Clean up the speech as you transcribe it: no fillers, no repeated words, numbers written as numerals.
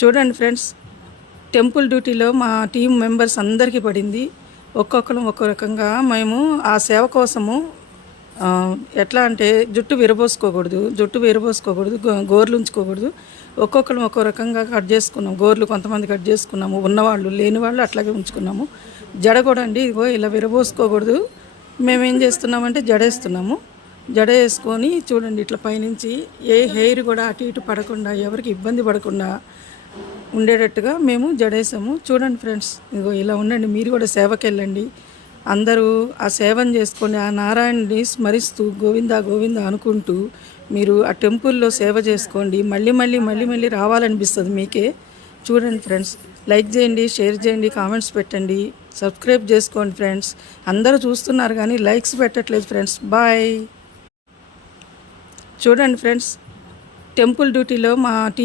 చూడండి friends, temple డ్యూటీలో మా టీం మెంబర్స్ అందరికీ పడింది. ఒక్కొక్కరం ఒక్కో రకంగా మేము ఆ సేవ కోసము ఎట్లా అంటే జుట్టు విరబోసుకోకూడదు, గోర్లు ఉంచుకోకూడదు. ఒక్కొక్కరం ఒక్కో రకంగా కట్ చేసుకున్నాం. గోర్లు కొంతమంది కట్ చేసుకున్నాము, ఉన్నవాళ్ళు లేని వాళ్ళు అట్లాగే ఉంచుకున్నాము. జడ కూడా అండి ఇదిగో ఇలా విరబోసుకోకూడదు. మేమేం చేస్తున్నామంటే జడ వేసుకొని చూడండి ఇట్లా పైనుంచి ఏ హెయిర్ కూడా అటు ఇటు పడకుండా, ఎవరికి ఇబ్బంది పడకుండా ఉండేటట్టుగా మేము జడేసాము. చూడండి ఫ్రెండ్స్, ఇదిగో ఇలా ఉండండి. మీరు కూడా సేవకి వెళ్ళండి. అందరూ ఆ సేవను చేసుకొని ఆ నారాయణని స్మరిస్తూ గోవిందా గోవిందా అనుకుంటూ మీరు ఆ టెంపుల్లో సేవ చేసుకోండి. మళ్ళీ రావాలనిపిస్తుంది మీకే. చూడండి ఫ్రెండ్స్, లైక్ చేయండి, షేర్ చేయండి, కామెంట్స్ పెట్టండి, సబ్స్క్రైబ్ చేసుకోండి ఫ్రెండ్స్. అందరూ చూస్తున్నారు కానీ లైక్స్ పెట్టట్లేదు ఫ్రెండ్స్. బాయ్. చూడండి ఫ్రెండ్స్, టెంపుల్ డ్యూటీలో మా